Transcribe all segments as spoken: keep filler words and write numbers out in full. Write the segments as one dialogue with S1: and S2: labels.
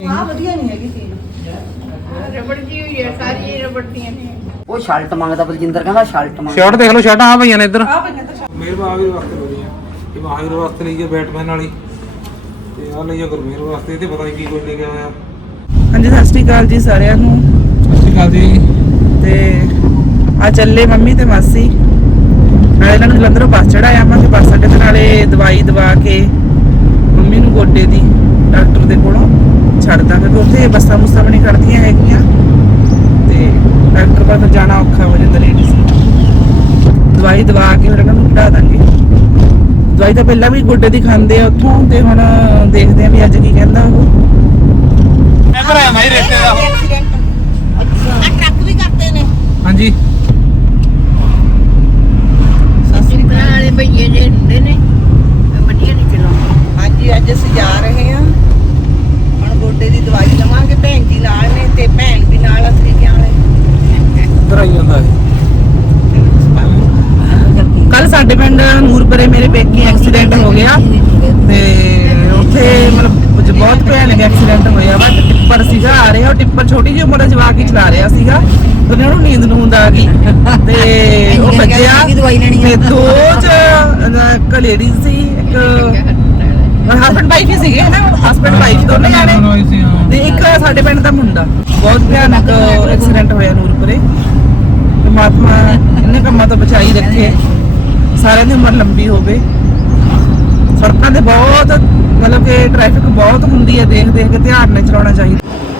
S1: ਹਾਂ ਵਧੀਆ ਨਹੀਂ ਹੈਗੀ ਚੀਜ਼
S2: ਰਬੜ ਦੀ ਹੋਈ ਹੈ ਸਾਰੀ ਰਬੜ ਦੀਆਂ ਨੇ।
S3: ਉਹ ਸ਼ਰਟ ਮੰਗਦਾ ਬਲਜਿੰਦਰ ਕਹਿੰਦਾ ਸ਼ਰਟ ਮੰਗ
S4: ਸ਼ਰਟ ਦੇਖ ਲਓ ਸ਼ਰਟਾਂ ਆ ਪਈਆਂ ਨੇ ਇੱਧਰ
S1: ਆ ਪਈਆਂ ਤਾਂ
S4: ਮੇਰ ਮਹਾਵੀਰ ਵਾਸਤੇ ਲੋੜੀ ਆ ਇਹ ਮਹਾਵੀਰ ਵਾਸਤੇ ਲਈ ਹੈ ਬੈਟਮੈਨ ਵਾਲੀ ਤੇ ਆ ਲਈ ਆ ਗੁਰਮੇਰ ਵਾਸਤੇ ਤੇ ਪਤਾ ਨਹੀਂ ਕੀ ਕੁਝ ਲੈ ਕੇ ਆਇਆ।
S1: ਹਾਂਜੀ ਸਤਿ ਸ਼੍ਰੀ ਅਕਾਲ ਜੀ ਸਾਰਿਆਂ ਨੂੰ।
S4: ਸਤਿ ਸ਼੍ਰੀ ਅਕਾਲ ਜੀ।
S1: ਤੇ ਆ ਚੱਲੇ ਮੰਮੀ ਤੇ ਮਾਸੀ ਨਾਲੇ ਇਹਨਾਂ ਨੂੰ ਜਲੰਧਰੋਂ ਬੱਸ ਚੜਾਇਆ ਮੈਂ ਤੇ ਬੱਸ ਅੱਡੇ ਤੇ ਨਾਲੇ ਦਵਾਈ ਦਵਾ ਕੇ ਮੰਮੀ ਨੂੰ ਗੋਡੇ ਦੀ ਡਾਕਟਰ ਦੇ ਕੋਲੋਂ ਛੱਡਦਾ ਫਿਰ ਉੱਥੇ ਬੱਸਾਂ ਬੁੱਸਾਂ ਵੀ ਨਹੀਂ ਖੜਦੀਆਂ ਹੈਗੀਆਂ ਤੇ ਡਾਕਟਰ ਕੋਲ ਫਿਰ ਜਾਣਾ ਔਖਾ ਹੋ ਜਾਂਦਾ ਲੇਡੀਜ਼ ਨੂੰ। ਦਵਾਈ ਦਵਾ ਕੇ ਫਿਰ ਇਹਨਾਂ ਨੂੰ ਹਟਾ ਦਾਂਗੇ। ਦਵਾਈ ਤਾਂ ਪਹਿਲਾਂ ਵੀ ਗੋਡੇ ਦੀ ਖਾਂਦੇ ਆ ਉੱਥੋਂ ਤੇ ਹੁਣ ਦੇਖਦੇ ਆ ਵੀ ਅੱਜ ਕੀ ਕਹਿੰਦਾ ਉਹ।
S4: ਮੈਂ ਭਰਾਇਆ ਮੈਂ ਰੇਤੇ ਦਾ
S2: ਆ ਟਰੱਕ ਵੀ ਕਰਦੇ ਨੇ।
S4: ਹਾਂਜੀ
S2: ਸਸਰੀ ਵਾਲੇ ਭਈਏ ਜੇ ਹੁੰਦੇ ਨੇ ਵਧੀਆ ਨਹੀਂ ਚਲਾਉਂਦੇ।
S1: ਹਾਂਜੀ ਅੱਜ ਅਸੀਂ ਜਾ ਰਹੇ ਹਾਂ ਹੁਣ ਗੋਡੇ ਦੀ ਦਵਾਈ ਲਵਾਂਗੇ। ਭੈਣ ਜੀ ਨਾਲ ਨੇ ਤੇ ਭੈਣ ਵੀ ਨਾਲ ਅਸੀਂ ਜਾਣੇ।
S4: ਇੱਧਰ ਆਈ ਜਾਂਦਾ ਹੈ।
S1: ਕੱਲ ਸਾਡੇ ਪਿੰਡ ਨੂਰਪੁਰੇ ਮੇਰੇ ਪੇਕੀ ਐਕਸੀਡੈਂਟ ਹੋ ਗਿਆ ਤੇ ਉੱਥੇ ਮਤਲਬ ਬਹੁਤ ਭਿਆਨਕ ਐਕਸੀਡੈਂਟ ਹੋਇਆ ਵਾ। ਟਿੱਪਰ ਸੀਗਾ ਆ ਰਿਹਾ ਉਹ ਟਿੱਪਰ ਛੋਟੀ ਜਿਹੀ ਉਮਰ ਦਾ ਜਵਾਕ ਹੀ ਚਲਾ ਰਿਹਾ ਸੀਗਾ ਤੇ ਉਹਨਾਂ ਨੂੰ ਨੀਂਦ ਨੂੰਦ ਆ ਗਈ ਤੇ ਉਹ ਵੱਜਿਆ ਤੇ ਦੋ ਚ ਇੱਕ ਲੇਡੀ ਸੀ ਇੱਕ ਹਸਬੈਂਡ ਵਾਈਫ ਹੀ ਸੀਗੇ ਹਨਾ ਹਸਬੈਂਡ ਵਾਈਫ ਦੋਨੇ ਜਾਣੇ ਤੇ ਇੱਕ ਸਾਡੇ ਪਿੰਡ ਦਾ ਮੁੰਡਾ। ਬਹੁਤ ਭਿਆਨਕ ਐਕਸੀਡੈਂਟ ਹੋਇਆ ਨੂਰਪੁਰੇ। ਪਰਮਾਤਮਾ ਇਹਨਾਂ ਕੰਮਾਂ ਤੋਂ ਬਚਾਈ ਰੱਖੇ ਸਾਰਿਆਂ ਦੀ ਉਮਰ ਲੰਬੀ ਹੋਵੇ। ਸੜਕਾਂ ਤੇ ਬਹੁਤ ਮਤਲਬ ਕਿ ਟ੍ਰੈਫਿਕ ਬਹੁਤ ਹੁੰਦੀ ਹੈ ਦੇਖ ਦੇਖ ਕੇ ਧਿਆਨ ਨਾਲ ਚਲਾਉਣਾ ਚਾਹੀਦਾ।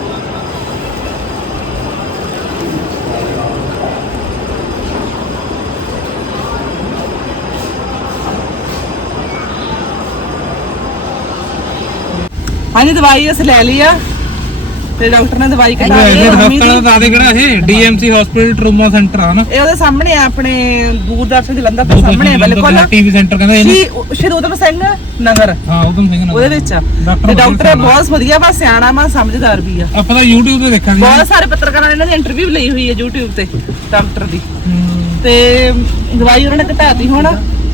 S1: ਹਾਂਜੀ ਦਵਾਈ ਅਸੀਂ ਲੈ ਲਈ ਆ ਤੇ ਡਾਕਟਰ ਨੇ ਦਵਾਈ ਕਢਾ ਲਈ
S4: ਇਹ
S1: ਮੰਮੀ
S4: ਹਸਪਤਾਲ
S1: ਦੀ।
S4: ਦਾ ਦੇ ਕਿਹੜਾ ਇਹ ਡੀਐਮਸੀ ਹਸਪੀਟਲ ਟਰੂਮਾ ਸੈਂਟਰ ਆ ਨਾ
S1: ਇਹ ਉਹਦੇ ਸਾਹਮਣੇ ਆ ਆਪਣੇ ਦੂਰਦਰਸ਼ਨ ਜਲੰਧਰ ਦੇ ਸਾਹਮਣੇ ਬਿਲਕੁਲ
S4: ਟੀਵੀ ਸੈਂਟਰ ਕਹਿੰਦੇ ਇਹਨੂੰ।
S1: ਸ਼੍ਰੀ ਸ਼੍ਰੀ ਊਧਮ ਸਿੰਘ ਨਗਰ
S4: ਹਾਂ ਉਦਮ ਸਿੰਘ ਨਗਰ
S1: ਉਹਦੇ ਵਿੱਚ ਆ।
S4: ਡਾਕਟਰ
S1: ਤੇ ਡਾਕਟਰ ਬਹੁਤ ਵਧੀਆ ਵਾ ਸਿਆਣਾ ਵਾ ਸਮਝਦਾਰ ਵੀ ਆ।
S4: ਆਪਾਂ ਤਾਂ YouTube ਤੇ ਦੇਖਿਆ ਸੀ।
S1: ਬਹੁਤ ਸਾਰੇ ਪੱਤਰਕਾਰਾਂ ਨੇ ਇਹਨਾਂ ਦੀ ਇੰਟਰਵਿਊ ਲਈ ਹੋਈ ਹੈ YouTube ਤੇ ਡਾਕਟਰ ਦੀ ਤੇ ਦਵਾਈ ਉਹਨਾਂ ਨੇ ਘਟਾਤੀ ਹੁਣ।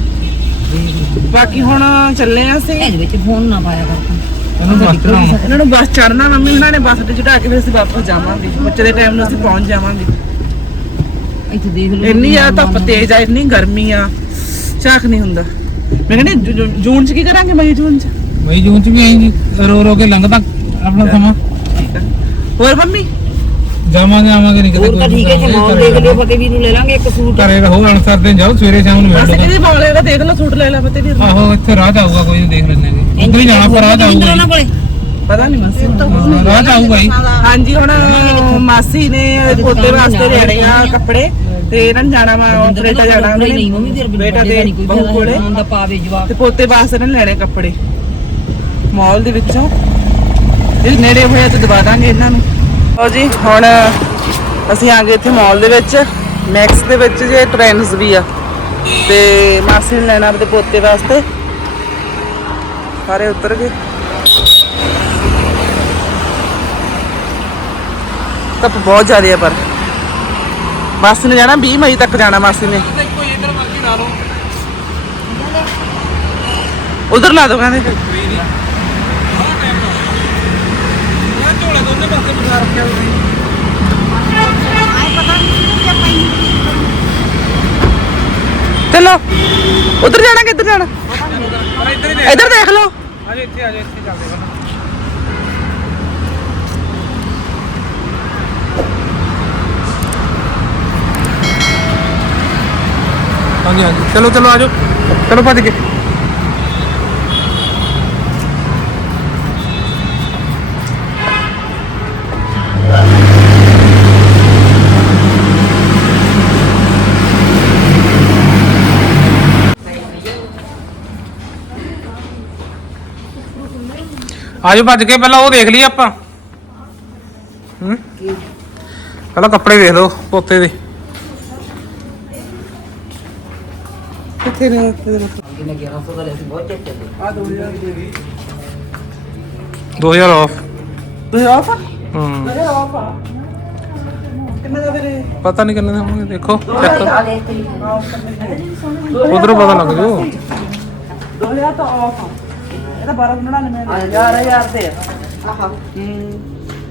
S1: ਬਾਕੀ ਹੁਣ ਚੱਲੇ ਆ ਅਸੀਂ
S3: ਇਹਦੇ ਵਿੱਚ ਫੋਨ ਨਾ ਪਾਇਆ ਕਰ
S4: ਇਹਨੂੰ ਬਸ ਚੜਾਉਣਾ।
S1: ਇਹਨਾਂ ਨੂੰ ਬੱਸ ਚੜਨਾ ਮੰਮੀ ਉਹਨਾਂ ਨੇ ਬੱਸ ਤੇ ਚੜਾ ਕੇ ਫਿਰ ਅਸੀਂ ਵਾਪਸ ਜਾਵਾਂਗੇ ਬੱਚੇ ਦੇ ਟਾਈਮ ਨੂੰ ਅਸੀਂ ਪਹੁੰਚ ਜਾਵਾਂਗੇ।
S3: ਇੱਥੇ ਦੇਖ ਲਓ
S1: ਇੰਨੀ ਜ਼ਿਆਦਾ ਧੁੱਪ ਤੇਜ਼ ਆ ਇੰਨੀ ਗਰਮੀ ਆ ਝਾਕ ਨਹੀਂ ਹੁੰਦਾ। ਮੈਂ ਕਹਿੰਦੀ ਜੂ- ਜੂਨ ਚ ਕੀ ਕਰਾਂਗੇ ਮਈ ਜੂਨ ਚ।
S4: ਮਈ ਜੂਨ ਚ ਵੀ ਆਏਗੀ ਰੋ ਰੋ ਕੇ ਲੰਘਦਾ ਆਪਣਾ ਸਮਾਂ।
S1: ਠੀਕ ਆ ਹੋਰ ਮੰਮੀ
S4: ਜਾਵਾਂਗੇ ਆਵਾਂਗੇ ਨਹੀਂ ਕਿਤੇ
S3: ਹੋਰ ਤਾਂ ਠੀਕ ਹੈ ਜੀ ਮੌਲ ਦੇਖ ਲਿਓ ਫਤਿਹ ਵੀਰ ਨੂੰ ਲੈ ਲਾਂਗੇ ਇੱਕ ਸੂਟ।
S4: ਘਰੇ ਰਹੋ ਅਨਸਰ ਦੇ ਜਾਓ ਸਵੇਰੇ ਸ਼ਾਮ ਨੂੰ ਮਿਲ
S1: ਅਸੀਂ
S4: ਲਓ।
S1: ਕਿਹਦੀ ਬੋਲੇ ਦਾ ਦੇਖ ਲਓ ਸੂਟ ਲੈ ਲੈ ਪਤੇ ਵੀ
S4: ਆਹੋ ਇੱਥੇ ਰਾਹ ਚ ਆਊਗਾ ਕੋਈ ਨੀ, ਦੇਖ ਲੈਣੇ ਜੀ ਇੱਧਰ ਹੀ ਜਾਣਾ ਪਰ ਰਾਹ ਚ ਆਊਗਾ
S3: ਉਹਨਾਂ ਕੋਲੇ
S1: ਪਤਾ ਨਹੀਂ ਮਾਸੀ
S4: ਹਾਂ, ਰਾਹ ਚ ਆਊਗਾ ਹੀ।
S1: ਹਾਂਜੀ ਹੁਣ ਮਾਸੀ ਨੇ ਪੋਤੇ ਵਾਸਤੇ ਲੈਣੇ ਆ ਕੱਪੜੇ ਤੇ ਇਹਨਾਂ ਨੇ ਜਾਣਾ ਵਾ ਕੈਨੇਡਾ ਜਾਣਾ ਉਹਨਾਂ
S3: ਨਹੀਂ ਮੰਮੀ
S1: ਨੇ
S3: ਫਿਰ
S1: ਬੇਟਾ ਤੇ ਬਹੂ ਕੋਲੇ
S3: ਦਾ ਪਾਵੇ ਜਵਾਬ
S1: ਤੇ ਪੋਤੇ ਵਾਸਤੇ ਇਹਨਾਂ ਨੇ ਲੈਣੇ ਕੱਪੜੇ ਮਾਲ ਦੇ ਵਿੱਚੋਂ। ਜੇ ਨੇੜੇ ਹੋਇਆ ਤੇ ਦਵਾ ਦਾਂਗੇ ਇਹਨਾਂ ਨੂੰ। ਲਓ ਜੀ ਹੁਣ ਅਸੀਂ ਆ ਗਏ ਇੱਥੇ ਮਾਲ ਦੇ ਵਿੱਚ ਮੈਕਸ ਦੇ ਵਿੱਚ ਜੇ ਟ੍ਰੈਂਡਸ ਵੀ ਆ ਤੇ ਮਾਸੀ ਨੇ ਲੈਣਾ ਆਪਣੇ ਪੋਤੇ ਵਾਸਤੇ। ਸਾਰੇ ਉਤਰ ਗਏ। ਧੁੱਪ ਬਹੁਤ ਜ਼ਿਆਦਾ ਆ ਪਰ ਮਾਸੀ ਨੇ ਜਾਣਾ ਵੀਹ ਮਈ ਤੱਕ ਜਾਣਾ ਮਾਸੀ ਨੇ। ਉਧਰ ਲਾ ਦੋ ਕਹਿੰਦੇ ਚਲੋ ਉਧਰ ਜਾਣਾ ਕਿੱਧਰ ਜਾਣਾ ਇੱਧਰ ਦੇਖ ਲਓ।
S4: ਆਜੋ ਇੱਥੇ ਆਜੋ ਇੱਥੇ ਚੱਲਦੇ ਹਾਂ। ਹਾਂਜੀ ਹਾਂਜੀ ਚਲੋ ਚਲੋ ਆਜੋ ਚਲੋ ਭੱਜ ਕੇ। ਆਜੋ ਭੱਜ ਕੇ ਪਹਿਲਾਂ ਉਹ ਦੇਖ ਲਈ ਆਪਾਂ। ਹੂੰ ਪਹਿਲਾਂ ਕੱਪੜੇ ਦੇਖ ਲਓ ਪੋਤੇ ਦੇ।
S1: ਕਿੱਥੇ ਨੇ
S3: ਕਿੰਨੇ ਗਿਆਰਾਂ ਸੌ ਦਾ ਲੈ ਸੀ ਬਹੁਤ ਚੱਟ ਚੱਲੇ
S1: ਆ ਦੋ ਹਜ਼ਾਰ ਦੇ ਵੀ
S4: ਦੋ ਹਜ਼ਾਰ ਆਫ।
S1: ਦੋ ਹਜ਼ਾਰ ਆਫ ਆ
S4: ਹੂੰ
S1: ਦੋ ਹਜ਼ਾਰ ਆਫ ਆ ਕਿੰਨੇ ਦਾ ਫਿਰ ਇਹ?
S4: ਪਤਾ ਨਹੀਂ ਕਿੰਨੇ ਦੇ ਹੋਣਗੇ ਦੇਖੋ ਚੈੱਕ ਕਰੋ
S3: ਆ ਲੈ ਤੇਰੀ
S4: ਉਧਰੋਂ ਪਤਾ ਲੱਗ ਜਾਊ।
S1: ਦੋ ਹਜ਼ਾਰ ਤਾਂ ਆਫ ਆ ਇਹ ਤਾਂ ਬਾਰਾਂ ਸੌ ਨੜਿਨਵੇਂ ਹਜ਼ਾਰ ਹਜ਼ਾਰ ਦੇ ਆ
S3: ਆਹਾ
S1: ਹੂੰ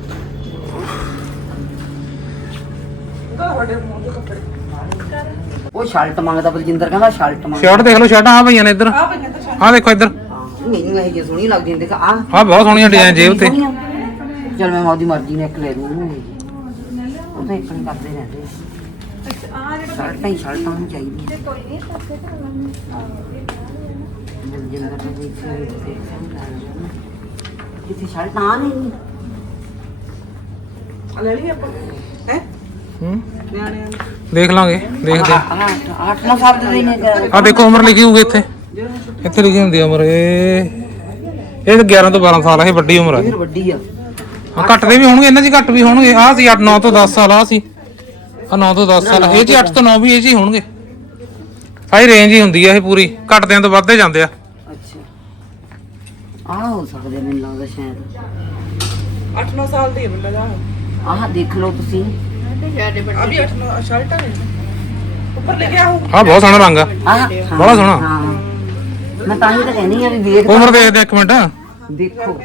S1: ਉਹਦਾ ਵੱਡੇ ਮੂੰਹ ਦੇ ਕੱਪੜੇ
S3: ਉਹ ਸ਼ਰਟ ਮੰਗਦਾ ਬਲਜਿੰਦਰ ਕਹਿੰਦਾ ਸ਼ਰਟ ਮੰਗ
S4: ਸ਼ਰਟ ਦੇਖ ਲਓ ਸ਼ਰਟਾਂ ਆ ਪਈਆਂ ਨੇ ਇੱਧਰ
S1: ਆ ਪਈਆਂ ਤਾਂ ਸ਼ਾਇਦ
S4: ਆ ਦੇਖੋ ਇੱਧਰ
S3: ਮੈਨੂੰ ਇਹ ਜਿਹੀ ਸੋਹਣੀ ਲੱਗਦੀ ਦੇਖ ਆ
S4: ਆ ਬਹੁਤ ਸੋਹਣੀਆਂ ਡਿਜ਼ਾਈਨ ਜੇ ਉੱਤੇ
S3: ਚਲ ਮੈਂ ਉਹਦੀ ਮਰਜ਼ੀ ਨਾਲ ਇੱਕ ਲੈ ਲੂੰ ਉਹ ਤਾਂ ਇੱਕ ਨਹੀਂ ਕਰਦੇ ਰਹਿੰਦੇ ਸ਼ਰਟਾਂ ਹੀ ਸ਼ਰਟਾਂ ਨੂੰ ਚਾਹੀਦੀਆਂ ਬਲਜਿੰਦਰ ਦਾ ਕੋਈ ਕਿਤੇ ਸ਼ਰਟਾਂ ਨਹੀਂ
S1: ਆ ਲੈ ਲਈ ਆਪਾਂ ਹੈ
S4: ਹੂੰ
S1: ਨਿਆਣੇ
S4: ਦੇਖ ਲਾਂਗੇ ਦੇਖਦੇ
S3: ਅੱਠ ਨੌ ਸਾਲ ਦੇ ਨੇ
S4: ਆ ਦੇਖੋ ਉਮਰ ਲਿਖੀ ਹੋਊਗੀ ਇੱਥੇ ਇੱਥੇ ਲਿਖੀ ਹੁੰਦੀ ਆ ਉਮਰ ਇਹ ਇਹ ਤਾਂ ਗਿਆਰਾਂ ਤੋਂ ਬਾਰਾਂ ਸਾਲ ਆ ਇਹ ਵੱਡੀ ਉਮਰ ਆ
S3: ਫਿਰ ਵੱਡੀ ਆ
S4: ਹਾਂ ਘੱਟ ਦੇ ਵੀ ਹੋਣਗੇ ਇਹਨਾਂ 'ਚ ਘੱਟ ਵੀ ਹੋਣਗੇ ਆਹ ਸੀ ਅੱਠ ਨੌ ਤੋਂ ਦਸ ਸਾਲ ਆ ਸੀ ਆ ਨੌ ਤੋਂ ਦਸ ਸਾਲ ਇਹ 'ਚ ਅੱਠ ਤੋਂ ਨੌ ਵੀ ਇਹ 'ਚ ਹੀ ਹੋਣਗੇ ਆਹੀ ਰੇਂਜ ਹੀ ਹੁੰਦੀ ਆ ਇਹ ਪੂਰੀ ਘੱਟਦਿਆਂ ਤੋਂ ਵੱਧਦੇ ਜਾਂਦੇ ਆ
S3: ਅੱਛਾ ਆ ਹੋ ਸਕਦੇ ਮੈਨੂੰ ਲੱਗਦਾ ਸ਼ਾਇਦ
S1: ਅੱਠ ਨੌ ਸਾਲ ਦੀ ਬੰਦਾ ਦਾ
S3: ਆਹ ਦੇਖ ਲਓ ਤੁਸੀਂ
S2: ਜਿਆਦੇ
S1: ਆ ਵੀ ਅੱਠ ਨੌ ਸ਼ਰਟਾਂ ਨੇ ਉੱਪਰ ਲਿਖਿਆ ਹੋ
S4: ਆਹ ਬਹੁਤ ਸੋਹਣਾ ਰੰਗ ਆ
S3: ਆਹ
S4: ਬੜਾ ਸੋਹਣਾ।
S3: ਹਾਂ ਮੈਂ ਤਾਂ ਹੀ ਤਾਂ ਕਹਿੰਦੀ ਆ ਵੀ ਵੇਖ
S4: ਉਮਰ ਦੇਖਦੇ ਇੱਕ ਮਿੰਟ
S3: ਦੇਖੋ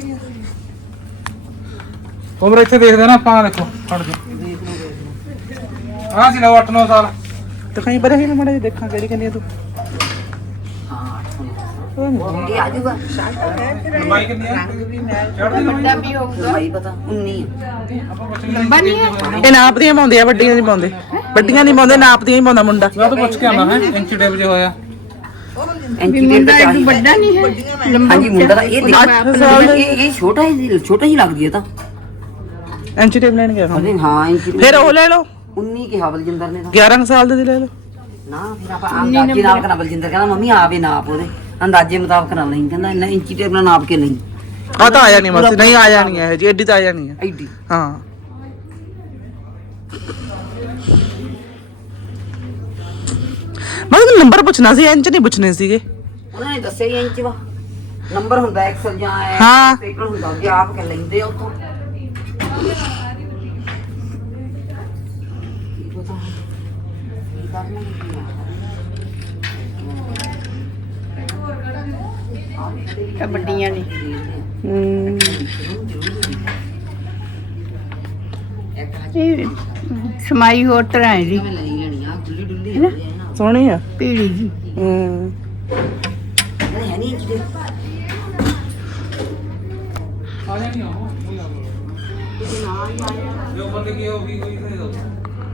S4: ਉਮਰ ਇੱਥੇ ਦੇਖਦੇ ਨਾ ਆਪਾਂ ਆਹ ਦੇਖੋ ਛੱਡ ਦੇ ਆਹ ਸੀ ਲਓ ਅੱਠ ਨੌ ਸਾਲ
S1: ਦਿਖਾਈ ਬਰੇ ਹੀ ਨਾ ਮੜਾ ਦੇਖਾਂ ਕਿਹੜੀ ਕਿੰਨੀ ਆ ਤੂੰ
S3: ਹਾਂ ਇਹ ਆ ਜੂਗਾ
S4: ਲੰਬਾਈ ਕਿੰਨੀ ਆ
S2: ਵੱਡਾ ਵੀ ਹੋਊਗਾ
S3: ਭਾਈ ਪਤਾ ਉਨੀ
S4: ਆਪਾਂ ਪੁੱਛ
S2: ਲੰਬਾ ਨਹੀਂ ਹੈ
S1: ਇਹ ਨਾਪ ਦੀਆਂ ਪਾਉਂਦੇ ਆ ਵੱਡੀਆਂ ਨਹੀਂ ਪਾਉਂਦੇ ਵੱਡੀਆਂ ਨਹੀਂ ਪਾਉਂਦੇ ਨਾਪ ਦੀਆਂ ਹੀ ਪਾਉਂਦਾ ਮੁੰਡਾ
S4: ਮੈਂ ਤਾਂ ਪੁੱਛ ਕੇ ਆਉਣਾ ਹੈ ਇੰਚ ਟੇਪ ਜੇ ਹੋਇਆ
S3: ਇੰਚੀ
S2: ਵੀ
S3: ਟੇਪ
S2: ਮੁੰਡਾ
S3: ਤਾਂ
S2: ਇੱਕ
S3: ਚਾਹੀਦਾ
S2: ਵੱਡਾ ਨਹੀਂ ਹੈ ਲੰਬਾ
S3: ਹਾਂਜੀ ਮੁੰਡਾ ਦਾ ਇਹ ਦੇਖ
S1: ਅੱਠ ਸਾਲ ਦਾ
S3: ਇਹ ਇਹ ਛੋਟਾ ਹੀ ਛੋਟਾ ਹੀ ਲੱਗਦੀ ਹੈ ਤਾਂ
S1: ਇੰਚ ਟੇਪ ਲੈਣ ਗਿਆ
S3: ਅਰੇ ਹਾਂ ਇੰਚੀ ਟੇਪ
S1: ਫਿਰ ਉਹ ਲੈ ਲਓ
S3: ਉਨੀ ਕਿਹਾ ਬਲਜਿੰਦਰ ਨੇ ਤਾਂ
S1: ਗਿਆਰਾਂ ਸਾਲ ਦੇ ਦੀ ਲੈ ਲਓ
S3: ਨਾ ਫਿਰ ਆਪਾਂ ਅੰਦਾਜ਼ੇ ਨਾਲ ਕਰਾ ਬਲਜਿੰਦਰ ਕਹਿੰਦਾ ਮੰਮੀ ਆਵੇ ਨਾਪ ਉਹਦੇ ਅੰਦਾਜ਼ੇ ਮੁਤਾਬਕ ਕਰਾ ਲਈ ਕਹਿੰਦਾ ਇੰਨਾ ਇੰਚੀ ਟੇਪ ਨਾਲ ਨਾਪ ਕੇ ਲਈ
S1: ਆ ਤਾਂ ਆ ਜਾਣੀ ਮਾਸੀ ਨਹੀਂ ਆ ਜਾਣੀ ਹੈ ਜੀ ਐਡੀ ਤਾਂ ਆ ਜਾਣੀ ਹੈ
S3: ਐਡੀ
S1: ਹਾਂ ਮੈਂ ਤਾਂ ਨੰਬਰ ਪੁੱਛਣਾ ਸੀ ਇੰਚ ਨਹੀਂ ਪੁੱਛਣੇ ਸੀਗੇ
S3: ਉਹਨਾਂ ਨੇ ਦੱਸਿਆ ਹੀ ਇੰਚ ਵਾ ਨੰਬਰ ਹੁੰਦਾ ਐਕਸਲ ਜਾਂ
S1: ਹਾਂ।
S3: ਸਟੇਪਲਰ ਹੁੰਦਾ ਜੇ ਆਪ ਕੇ ਲੈਂਦੇ ਆ ਉਤੋਂ
S2: ਤਾਂ ਵੱਡੀਆਂ ਨੇ
S1: ਹੂੰ
S2: ਇਹ ਸਮਾਈ ਹੋਰ ਤਰ੍ਹਾਂ ਹੈ ਜੀ
S3: ਲੈ ਲੈਣੀ ਆ ਗੁੱਲੀ ਡੁੱਲੀ ਹੋ ਜਾਏ ਨਾ
S1: ਸੋਹਣੀ ਆ
S2: ਪੀੜੀ ਜੀ
S1: ਹੂੰ
S3: ਇਹ ਹੈ ਨਹੀਂ ਇੰਚ ਟੇਪ
S4: ਆ ਜਾਣੀ ਆ ਉਹ ਜੋ ਬੰਦੇ ਕੀ ਹੋ ਗਈ ਕੋਈ ਨਹੀਂ ਦੋ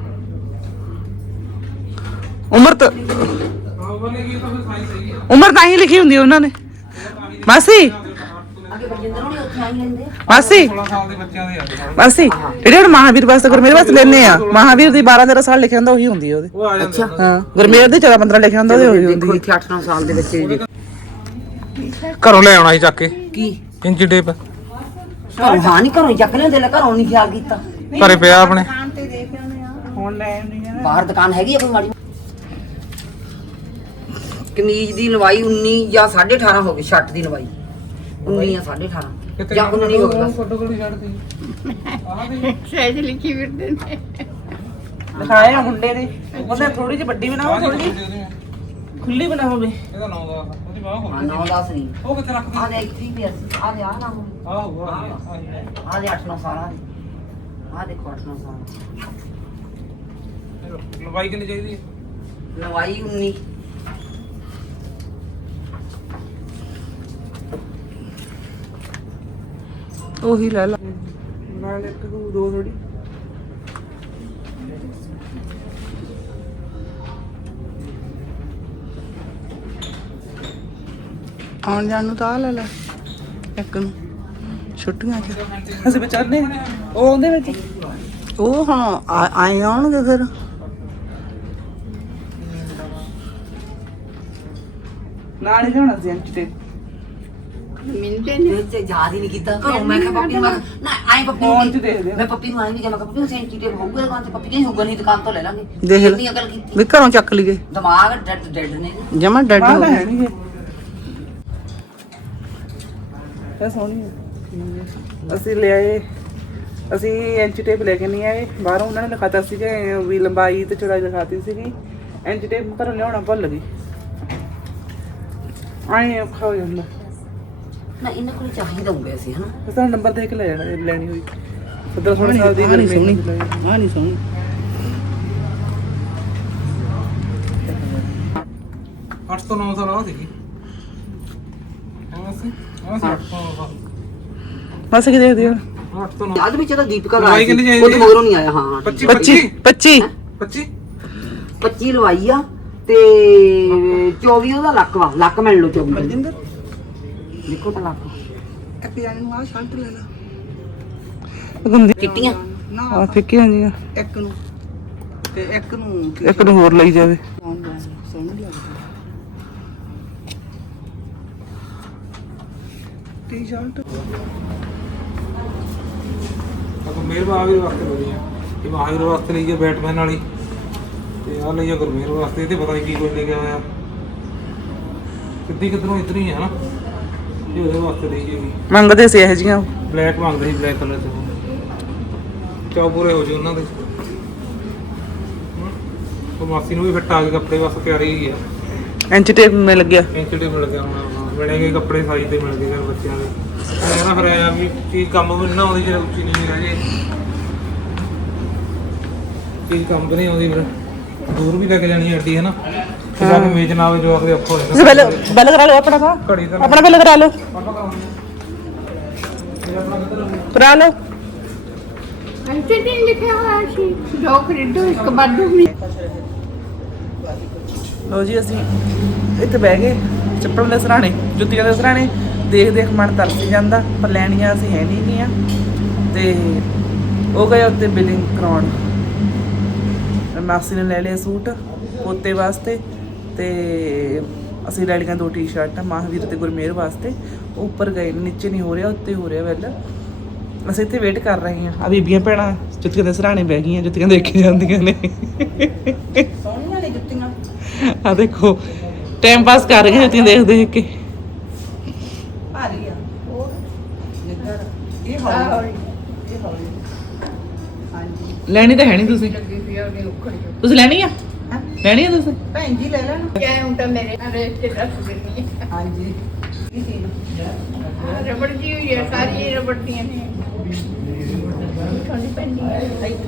S1: ਉਮਰ ਤਾਂ
S4: ਹਾਂ ਬੰਦੇ ਕੀ ਤਾਂ ਫਿਰ ਸਾਈ ਸਹੀ ਆ
S1: ਉਮਰ ਤਾਂ ਹੀ ਲਿਖੀ ਹੁੰਦੀ ਆ ਉਹਨਾਂ ਨੇ ਮਾਸੀ
S3: ਅੱਗੇ ਬਲਜਿੰਦਰ ਹੋਣੀ ਉੱਥੇ ਆਈ ਲੈਂਦੇ
S1: ਮਾਸੀ
S4: ਸੋਲਾਂ ਸਾਲ ਦੇ ਬੱਚਿਆਂ ਦੇ ਆ
S1: ਮਾਸੀ ਜਿਹੜੇ ਹੁਣ ਮਹਾਵੀਰ ਵਾਸਤੇ ਗੁਰਮੇਰ ਵਾਸਤੇ ਲੈਣੇ ਆ ਮਹਾਵੀਰ ਦੀ ਬਾਰਾਂ ਤੇਰਾਂ ਸਾਲ ਲਿਖਿਆ ਹੁੰਦਾ ਉਹੀ ਹੁੰਦੀ ਆ ਉਹਦੇ
S4: ਉਹ ਆ ਜਾਂਦੇ
S3: ਅੱਛਾ
S1: ਹਾਂ ਗੁਰਮੇਰ ਦੇ ਚੌਦਾਂ ਪੰਦਰਾਂ ਲਿਖਿਆ ਹੁੰਦਾ ਉਹਦੇ ਉਹੀ
S3: ਦੇਖੋ
S1: ਹੁੰਦੀ
S3: ਇੱਥੇ ਅੱਠ ਨੌ ਸਾਲ ਦੇ ਬੱਚੇ ਦੇ
S4: ਘਰੋਂ ਲੈ ਆਉਣਾ ਸੀ ਚੱਕ ਕੇ
S3: ਕੀ
S4: ਇੰਚ ਟੇਪ
S3: ਘਰੋਂ ਹਾਂ ਨਹੀਂ ਘਰੋਂ ਚੱਕ ਲੈਂਦੇ ਲੈ ਘਰੋਂ ਨਹੀਂ ਖਿਆਲ ਕੀਤਾ
S4: ਘਰੇ ਪਿਆ ਆਪਣੇ
S1: ਹੁਣ ਲੈ ਆਉਣੀ ਆ
S3: ਬਾਹਰ ਦੁਕਾਨ ਹੈਗੀ ਆ ਕੋਈ ਮਾੜੀ ਕਮੀਜ਼ ਦੀ ਲੰਬਾਈ ਉੱਨੀ ਜਾਂ ਸਾਢੇ ਅਠਾਰਾਂ ਹੋ ਗਈ ਸ਼ਰਟ ਦੀ ਲੰਬਾਈ ਉੱਨੀ ਜਾਂ ਸਾਢੇ ਅਠਾਰਾਂ ਜਾਂ ਉੱਨੀ ਹੋ ਗਈ ਬਸ
S4: ਫੋਟੋ ਕਿਹੜੀ ਛੱਡਦੀ
S2: ਸਾਈਜ਼ ਲਿਖੀ ਫਿਰਦੇ ਨੇ
S1: ਦਿਖਾਇਆ ਮੁੰਡੇ ਨੇ ਉਹਨੇ ਥੋੜੀ ਜਿਹੀ ਵੱਡੀ ਬਣਾਓ ਥੋੜੀ ਜਿਹੀ ਖੁੱਲੀ ਬਣਾਓ ਵੇ
S4: ਇਹਦਾ ਨਾਮ ਦਾ ਉਹਦੀ ਬਾਹ
S3: ਹਾਂ ਨੌ ਦਸ ਨਹੀਂ
S4: ਉਹ ਕਿੱਥੇ ਰੱਖਦੀ
S3: ਆ ਦੇ ਥ੍ਰੀ ਪੀਸ ਆ ਦੇ ਆ ਨਾ
S4: ਆਹੋ ਆਹ
S3: ਆ ਦੇ ਅੱਠ ਨੌ ਸਾਲਾਂ ਦੀ ਆ ਦੇਖੋ ਅੱਠ ਨੌ ਸਾਲ
S4: ਲੰਬਾਈ ਕਿੰਨੀ ਚਾਹੀਦੀ ਹੈ
S3: ਲੰਬਾਈ ਉੱਨੀ
S1: ਉਹੀ ਲੈ ਲਾ ਨਾਲ ਇੱਕ ਦੋ ਥੋੜੀ ਆਉਣ ਜਾਣ ਨੂੰ ਤਾਂ ਆਹ ਲੈ ਲੈ ਇੱਕ ਨੂੰ ਛੁੱਟੀਆਂ ਚ ਅਸੀਂ ਵਿਚਾਰਨੇ ਉਹ ਉਹਦੇ ਵਿੱਚ ਉਹ ਹਾਂ ਆ- ਆਏ ਆਉਣਗੇ ਫਿਰ ਨਾਲ ਹੀ ਲਿਆਉਣਾ ਸੀ ਇੰਚ ਤੇ
S2: ਮਿਲਦੇ ਨੇ
S3: ਇਹ ਤੇ ਯਾਦ ਹੀ ਨਹੀਂ ਕੀਤਾ ਘਰੋਂ ਮੈਂ ਕਿਹਾ ਪੱਪੀ ਨੂੰ ਮੈਂ ਕਿਹਾ, ਨਾ ਆਈ ਪੱਪੀ ਨੂੰ
S1: ਫੋਨ 'ਚ ਦੇਖਦੇ ਆ।
S3: ਮੈਂ ਪੱਪੀ ਨੂੰ ਆਈ ਨਹੀਂ ਕਿ ਮੈਂ ਕਿਹਾ ਪੱਪੀ ਨੂੰ ਸੈਂਚੀ ਟੇਪ ਹੋਊਗਾ ਦੁਕਾਨ ਤੇ ਪੱਪੀ ਨਹੀਂ ਹੋਊਗਾ ਨਹੀਂ ਦੁਕਾਨ ਤੋਂ ਲੈ ਲਾਂਗੇ
S1: ਦੇਖ ਲੈ।
S3: ਇੰਨੀ ਅਕਲ ਕੀਤੀ
S1: ਵੀ ਘਰੋਂ ਚੱਕ ਲਈਏ
S3: ਦਿਮਾਗ ਡੈਡ ਡੈਡ ਨੇ
S1: ਜਮਾ ਡੱਡ ਹੋ ਗਿਆ ਇਹ ਸੋਹਣੀ ਹੈ ਅਸੀਂ ਲਿਆਏ ਅਸੀਂ ਇੰਚ ਟੇਪ ਲੈ ਕੇ ਨਹੀਂ ਆਏ ਬਾਹਰੋਂ ਉਹਨਾਂ ਨੇ ਲਿਖਾਤਾ ਸੀ ਕਿ ਵੀ ਲੰਬਾਈ ਤੇ ਚੌੜਾਈ ਲਿਖਾਤੀ ਸੀਗੀ ਇੰਚ ਟੇਪ ਘਰੋਂ ਲਿਆਉਣਾ ਭੁੱਲ ਗਈ ਆਏ ਔਖਾ ਹੋ ਜਾਂਦਾ
S3: ਨਾ ਇਹਨਾਂ ਕੋਲ ਚਾਹੀਦਾ ਹੁੰਦੇ ਸੀ ਹਨਾ।
S1: ਇਸ ਤਰ੍ਹਾਂ ਨੰਬਰ ਦੇ ਕੇ ਲੈ ਜਾਣਾ ਜੇ ਲੈਣੀ ਹੋਈ। ਸੱਤਰ ਸੋਲਾਂ ਸਾਲ ਦੀ ਗਰਮੀ ਸੋਹਣੀ
S2: ਆ ਨਹੀਂ ਸੋਹਣੀ
S4: ਅੱਠ ਤੋਂ ਨੌ ਸਾਲ ਆ ਸੀਗੀ ਹਾਂ ਸੀ ਹਾਂ ਸੀ ਅੱਠ ਤੋਂ ਨੌ ਸਾਲ
S1: ਬਸ ਕਿ ਦੇਖਦੇ ਹੋ
S4: ਅੱਠ ਤੋਂ ਨੌ
S3: ਯਾਦ ਵਿੱਚ ਤਾਂ ਦੀਪਿਕਾ ਦਾ
S4: ਲਵਾਈ
S3: ਆਇਆ
S4: ਕਿੰਨੀ
S3: ਸੀ,
S4: ਚਾਹੀਦੀ
S3: ਉਹ ਤਾਂ ਮਗਰੋਂ ਨਹੀਂ ਆਇਆ। ਹਾਂ
S4: ਪੱਚੀ
S1: ਪੱਚੀ ਪੱਚੀ
S4: ਪੱਚੀ
S3: ਪੱਚੀ ਲਵਾਈ ਆ ਤੇ ਚੌਵੀ ਉਹਦਾ ਲੱਕ ਵਾ ਲੱਕ ਮਿਲ ਲਓ ਚੌਵੀ
S1: ਬਲਜਿੰਦਰ
S3: ਦੇਖੋ ਤਾਂ ਲੱਕ
S1: ਇਹ ਪਿਆਰੇ ਨੂੰ ਆ ਸ਼ਰਟ ਲੈ ਲਾ ਗੰਦੀ
S3: ਚਿੱਟੀਆਂ
S1: ਆ ਫਿੱਕੀ ਹੁੰਦੀ ਆ
S2: ਇੱਕ ਨੂੰ ਤੇ ਇੱਕ ਨੂੰ
S1: ਇੱਕ ਨੂੰ ਹੋਰ ਲਈ ਜਾਵੇ
S2: ਸੋਹਣੀ ਲੱਗਦੀ
S1: ਟੀ-ਸ਼ਰਟ
S4: ਅਗਰ ਮੇਰ ਮਹਾਵੀਰ ਵਾਸਤੇ ਲਈ ਆ ਇਹ ਮਹਾਵੀਰ ਵਾਸਤੇ ਲਈ ਆ ਬੈਟਮੈਨ ਵਾਲੀ ਤੇ ਆ ਲਈ ਆ ਗੁਰਮੇਰ ਵਾਸਤੇ ਤੇ ਪਤਾ ਨਹੀਂ ਕੀ ਕੋਈ ਲੈ ਕੇ ਆਇਆ ਸਿੱਧੀ ਕਿਧਰੋਂ ਇਤਨੀ ਹੈ ਨਾ ਇਹ ਉਹਦੇ ਵਾਸਤੇ ਲਈ ਹੈਗੀ
S1: ਮੰਗਦੇ ਸੀ ਇਹ ਜੀਆਂ
S4: ਬਲੈਕ ਮੰਗਦੇ ਸੀ ਬਲੈਕ ਕਲਰ ਚ ਚੌ ਪੂਰੇ ਹੋ ਜੇ ਉਹਨਾਂ ਦੇ ਉਹ ਮਾਸੀ ਨੂੰ ਵੀ ਫਿੱਟ ਆ ਗਏ ਕੱਪੜੇ ਬਸ ਤਿਆਰੀ ਹੀ ਆ
S1: ਐਂਚੀ ਟੇਪ ਮਿਲ ਗਿਆ
S4: ਇੰਚ ਟੇਪ ਮਿਲ ਗਿਆ ਹੁਣ ਮਿਲੇਗੇ ਕੱਪੜੇ ਸਾਈਜ਼ ਦੇ ਮਿਲ ਗਏ ਬੱਚਿਆਂ ਦੇ ਮੈਂ ਨਾ ਫਿਰ ਆਇਆ ਵੀ ਕੀ ਕੰਮ ਵੀ ਨਾ ਆਉਂਦੀ ਜੇ ਉੱਚੀ ਨਹੀਂ ਰਹਿ ਜੇ ਕੀ ਕੰਮ ਵੀ ਨਹੀਂ ਆਉਂਦੀ ਫਿਰ ਦੂਰ ਵੀ ਲੈ ਕੇ ਜਾਣੀ ਐਡੀ ਹੈ ਨਾ ਤੇ ਜਾ ਕੇ ਮੇਜ ਨਾ ਆਵੇ ਜੋ ਆਖਦੇ ਔਖਾ ਹੋ
S1: ਤੁਸੀਂ
S4: ਜਾਂਦਾ
S1: ਬਿੱਲ ਬਿੱਲ ਕਰਾ ਲਓ ਆਪਣਾ ਤਾਂ
S4: ਘੜੀ ਤਾਂ
S1: ਆਪਣਾ ਬਿੱਲ ਕਰਾ ਲਓ
S4: ਪਾਪਾ ਕਰਾਉਂਦੇ ਇਹ ਆਪਣਾ ਕਿੱਧਰ
S1: ਕਰਾ ਲਓ
S2: ਅੰਤੇ ਦਿਨ ਲਿਖਿਆ ਹੋਇਆ ਸੀ ਜੋ ਖਰੀਦੋ ਇੱਕ ਬਾਦੂ ਵੀ
S1: ਲੋ ਜੀ ਅਸੀਂ ਇੱਥੇ ਬਹਿ ਗਏ ਚੱਪਲਾਂ ਦੇ ਸਰਾਣੇ ਜੁੱਤੀਆਂ ਦੇ ਸਰਾਣੇ ਦੇਖ ਦੇਖ ਮਨ ਤਰਸ ਜਾਂਦਾ ਪਰ ਲੈਣੀਆਂ ਅਸੀਂ ਹੈ ਨਹੀਂ ਗੀਆਂ ਤੇ ਉਹ ਗਏ ਉੱਤੇ ਬਿਲਿੰਗ ਕਰਾਉਣ ਮਾਸੀ ਨੇ ਲੈ ਲਿਆ ਸੂਟ ਪੋਤੇ ਵਾਸਤੇ ਤੇ ਅਸੀਂ ਲੈ ਲਈਆਂ ਦੋ ਟੀ-ਸ਼ਰਟਾਂ ਮਹਾਵੀਰ ਤੇ ਗੁਰਮੇਰ ਵਾਸਤੇ ਉੱਪਰ ਗਏ ਨੀਚੇ ਨਹੀਂ ਹੋ ਰਿਹਾ ਉੱਤੇ ਹੋ ਰਿਹਾ ਵੈਲ ਅਸੀਂ ਇੱਥੇ ਵੇਟ ਕਰ ਰਹੇ ਹਾਂ ਆ ਬੀਬੀਆਂ ਭੈਣਾਂ ਜੁੱਤੀਆਂ ਦੇ ਸਰਾਣੇ ਬਹਿ ਗਈਆਂ ਜੁੱਤੀਆਂ ਦੇਖੀ ਜਾਂਦੀਆਂ ਨੇ
S3: ਸੋਹਣੀਆਂ ਨੇ ਜੁੱਤੀਆਂ
S1: ਆ ਦੇਖੋ ਟਾਈਮ ਪਾਸ ਕਰ ਰਹੀਆਂ ਜੁੱਤੀਆਂ ਦੇਖ ਦੇਖ ਕੇ
S3: ਭਾਰੀ ਆ ਉਹ ਜਿੱਦਾਂ ਇਹ
S2: ਹੌਲੀ
S1: ਲੈਣੀ ਤਾਂ ਹੈ ਨਹੀਂ ਤੁਸੀਂ ਤੁਸੀਂ ਲੈਣੀ ਆ ਲੈਣੀ ਆ ਤੁਸੀਂ
S3: ਭੈਣ ਜੀ ਲੈ ਲੈਣ
S2: ਕਿਆ ਹੁੰਦਾ ਮੇਰੇ ਅਰੇ ਤੇ ਦੱਸ ਦਿੰਦੀ
S3: ਹਾਂਜੀ
S2: ਰਬੜ ਦੀ ਹੋਈ ਹੈ ਸਾਰੀ ਰਬੜ ਦੀਆਂ ਨੇ ਥੋੜੀ ਪੈਂਦੀ ਹੈ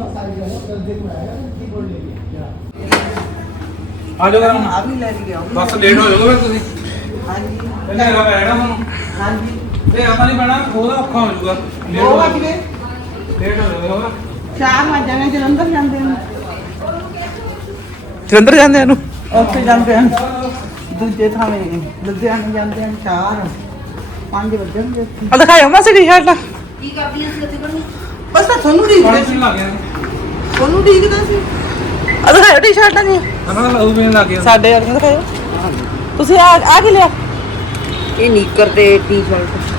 S4: ਆ ਜਾਓ ਕਰਨ
S3: ਆ ਵੀ ਲੈ ਲਿਆ
S4: ਬਸ ਲੇਟ ਹੋ ਜਾਓਗੇ ਫਿਰ ਤੁਸੀਂ
S3: ਹਾਂਜੀ
S4: ਪਹਿਲਾਂ ਹੈਗਾ ਪੈਣਾ ਤੁਹਾਨੂੰ
S3: ਹਾਂਜੀ
S4: ਇਹ ਆਪਾਂ ਨਹੀਂ ਪੈਣਾ ਉਹਦਾ ਔਖਾ ਹੋ ਜਾਊਗਾ ਲੇਟ
S3: ਉਹ
S4: ਹੋ
S3: ਵੱਜ ਗਏ
S4: ਲੇਟ ਹੋ ਜਾਊਗਾ
S3: ਚਾਰ ਵਜੇ ਜਲੰਧਰ ਜਾਂਦੇ ਨੇ
S1: ਜਲੰਧਰ ਜਾਂਦੇ ਆ ਨੂੰ
S3: ਉੱਥੇ ਜਾਂਦੇ ਹਨ ਦੂਜੇ ਥਾਵੇਂ ਲੁਧਿਆਣੇ ਜਾਂਦੇ ਹਨ ਚਾਰ ਪੰਜ ਵਜਣਗੇ
S1: ਆ ਦਿਖਾਇਓ ਮਾਸੀ ਟੀ-ਸ਼ਰਟ
S3: ਕੀ ਕਰਦੀਆਂ ਸੀ ਉੱਥੇ ਕਰਨੀ
S1: ਬਸ ਤਾਂ ਤੁਹਾਨੂੰ
S4: ਪਾਣੀ ਪੀਣ ਲੱਗ ਗਿਆ
S3: ਤੁਹਾਨੂੰ ਠੀਕਦਾ ਸੀ
S1: ਆ ਦਿਖਾਇਓ ਟੀ-ਸ਼ਰਟਾਂ ਨਹੀਂ
S4: ਉਹਨਾਂ ਦਾ ਲਹੂ ਪੀਣ ਲੱਗ ਗਿਆ
S1: ਸਾਡੇ ਵਾਲੀਆਂ ਦਿਖਾਇਓ ਤੁਸੀਂ ਆ ਆ ਕੀ ਲਿਆ
S3: ਇਹ ਨੀਕਰ ਤੇ ਟੀ-ਸ਼ਰਟ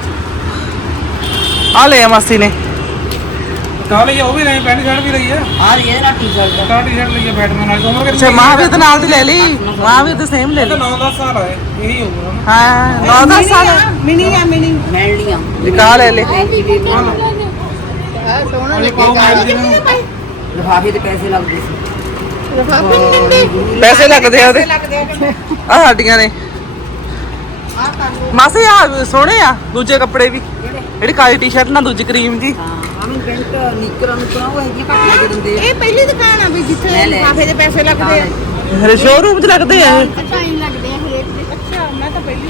S1: ਆ ਲਿਆ ਮਾਸੀ ਨੇ
S4: ਕਾ ਲਈ ਆ, ਉਹ ਵੀ ਲਈ ਪੈਂਟ ਸ਼ਰਟ ਵੀ ਲਈ ਆ
S3: ਆ ਰਹੀ ਹੈ ਨਾ ਟੀ-ਸ਼ਰਟ
S4: ਕਾ ਟੀ-ਸ਼ਰਟ ਲਈ ਆ ਬੈਟਮੈਨ ਵਾਲੀ ਉਮਰ
S1: ਅੱਛਾ ਮਹਾਵੀਰ ਦੇ ਨਾਲ ਦੀ ਲੈ ਲਈ ਮਹਾਵੀਰ ਤੇ ਸੇਮ ਲੈ ਲਈ
S4: ਨੌ ਦਸ ਸਾਲ ਆਏ ਇਹੀ ਹੋਊਗਾ ਨਾ
S1: ਹਾਂ ਨੌ ਦਸ ਸਾਲ
S3: ਮਿਣੀ ਆ ਮਿਣੀ ਮੈਲਡੀਆਂ
S1: ਨਿਕਾਲ ਲੈ ਲੈ
S2: ਆ ਸੋਹਣਾ
S4: ਅਜੇ ਪਾਉ ਮਾਰ ਦੇ
S3: ਲਿਫਾਫੇ ਤੇ ਪੈਸੇ ਲੱਗਦੇ ਸੀ
S2: ਰਫਾਫੇ ਨਹੀਂ ਦਿੰਦੇ
S1: ਪੈਸੇ ਲੱਗਦੇ ਆ ਉਹਦੇ
S2: ਲੱਗਦੇ ਆ
S1: ਆ ਸਾਡੀਆਂ ਨੇ
S2: ਆ ਕਰ ਲਓ
S1: ਮਾਸੀ ਆ ਸੋਹਣੇ ਆ ਦੂਜੇ ਕੱਪੜੇ ਵੀ ਜਿਹੜੀ ਕਾਲੀ ਟੀ-ਸ਼ਰਟ ਨਾਲ ਦੂਜੀ ਕਰੀਮ ਜੀ
S3: ਹਾਂ ਆਨੂੰ ਪੈਂਟ ਨੀਕਰਾਂ ਨੂੰ ਕਰਾਓ ਇਹ ਜਿਹੀਆਂ ਘੱਟ ਲੱਗ ਦਿੰਦੇ ਆ
S2: ਇਹ ਪਹਿਲੀ ਦੁਕਾਨ ਆ ਵੀ ਜਿੱਥੇ
S3: ਲੈ ਲੈ।
S2: ਲਿਫਾਫੇ ਦੇ ਪੈਸੇ ਲੱਗਦੇ ਆ
S1: ਹਰੇ ਸ਼ੋਰੂਮ 'ਚ ਲੱਗਦੇ ਆ ਇਹ।
S2: ਟਾਈਮ ਲੱਗਦੇ ਆ ਹਰੇਕ ਦੇ ਅੱਛਾ ਮੈਂ ਤਾਂ ਪਹਿਲੀ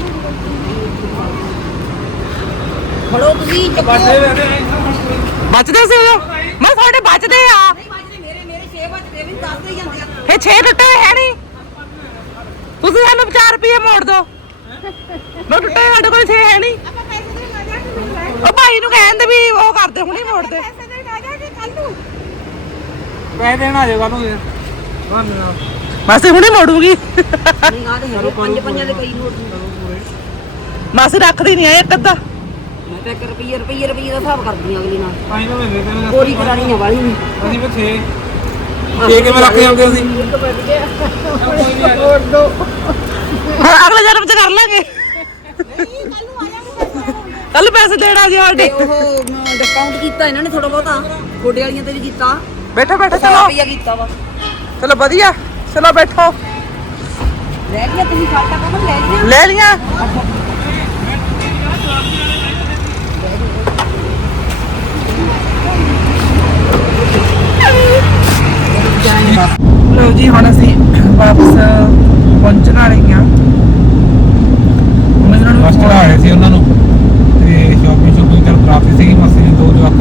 S3: ਫੜੋ ਤੁਸੀਂ
S4: ਬੜੇ ਵੇਦੇ
S1: ਬਚਦੇ ਸੀ ਉਹ ਮੈਂ ਤੁਹਾਡੇ ਬਚਦੇ ਆ
S3: ਮੇਰੇ ਮੇਰੇ ਛੇ ਵਜੇ ਵੀ ਦੱਸਦੇ ਹੀ ਜਾਂਦੇ ਆ
S1: ਇਹ ਛੇ ਟੁੱਟੇ ਹੈ ਨਹੀਂ ਤੁਸੀਂ ਸਾਨੂੰ ਚਾਰ ਰੁਪਏ ਮੋੜ ਦਿਓ ਮੈਂ ਟੁੱਟੇ ਸਾਡੇ ਕੋਲ ਛੇ ਹੈ ਨਹੀਂ
S2: ਆਪਾਂ ਪੈਸੇ ਦੇ ਨਾ ਜਾ ਕੇ ਮਿਲ
S1: ਉਹ ਭਾਈ ਨੂੰ ਕਹਿੰਦੇ ਵੀ ਉਹ ਕਰਦੇ ਹੁਣੀ ਮੋੜਦੇ
S2: ਪੈਸੇ ਦੇ ਨਾ ਜਾ ਕੇ ਕੱਲ ਨੂੰ
S4: ਪੈ ਦੇਣਾ ਜੇ ਕਾਹਨੂੰ ਯਾਰ
S1: ਮਾਸੀ ਹੁਣੀ ਮੋੜੂਗੀ
S3: ਨਹੀਂ ਆ ਤੇ ਹੈਗੇ ਪੰਜ ਪੰਜਾਂ ਦੇ ਕਈ ਨੋਟ ਹੁੰਦੇ
S1: ਮਾਸੀ ਰੱਖਦੀ ਨਹੀਂ ਆ ਇੱਕ ਅੱਧਾ
S3: ਮੈਂ ਤਾਂ ਇੱਕ ਰੁਪਈਏ ਰੁਪਈਏ ਰੁਪਈਏ ਦਾ ਹਿਸਾਬ ਕਰਦੀ ਆ ਅਗਲੀ ਨਾਲ
S4: ਪਾਈ ਨਾ ਮੇਰੇ ਤੇ
S3: ਕੋਰੀ ਕਰਾਣੀ ਆ ਵਾਲੀ ਨਹੀਂ
S4: ਅਸੀਂ ਵੀ ਛੇ ਛੇ ਕਿਵੇਂ ਰੱਖ ਜਾਂਦੇ ਅਸੀਂ
S2: ਇੱਕ ਵੱਜ ਗਿਆ ਹੋਰ ਦੋ
S1: ਹੁਣ ਅਗਲੇ ਜਨਮ 'ਚ ਕਰ ਲਾਂਗੇ ਕੱਲ ਪੈਸੇ ਦੇਣਾ ਜੀ ਸਾਡੇ
S3: ਤੇ ਉਹ ਡਿਸਕਾਊਂਟ ਕੀਤਾ ਇਹਨਾਂ ਨੇ ਥੋੜਾ ਬਹੁਤਾ ਗੋਡੇ ਵਾਲੀਆਂ ਤੇ ਵੀ ਕੀਤਾ
S1: ਬੈਠੋ ਬੈਠੋ
S3: ਸੌ
S1: ਚਲੋ
S3: ਰੁਪਈਆ ਕੀਤਾ ਵਾ
S1: ਚਲੋ ਵਧੀਆ ਚਲੋ ਬੈਠੋ
S3: ਲੈ ਲਿਆ ਤੁਸੀਂ ਸਾਡਾ ਕੰਮ ਲੈ ਲਿਆ
S1: ਲੈ ਲੀਆਂ ਜੀ ਹੁਣ ਅਸੀਂ ਵਾਪਸ ਪਹੁੰਚਣ ਵਾਲੇ ਹਾਂ। ਹੁਣ ਇਹਨਾਂ ਨੂੰ
S4: ਬਸ ਚੜਾ ਆਏ ਸੀ ਉਹਨਾਂ ਨੂੰ ਤੇ ਸ਼ਾਪਿੰਗ ਸ਼ੂਪਿੰਗ ਚੱਲ ਕਰਾਤੀ ਸੀਗੀ ਮਾਸੀ ਨੇ ਦੋ ਜਵਾਕ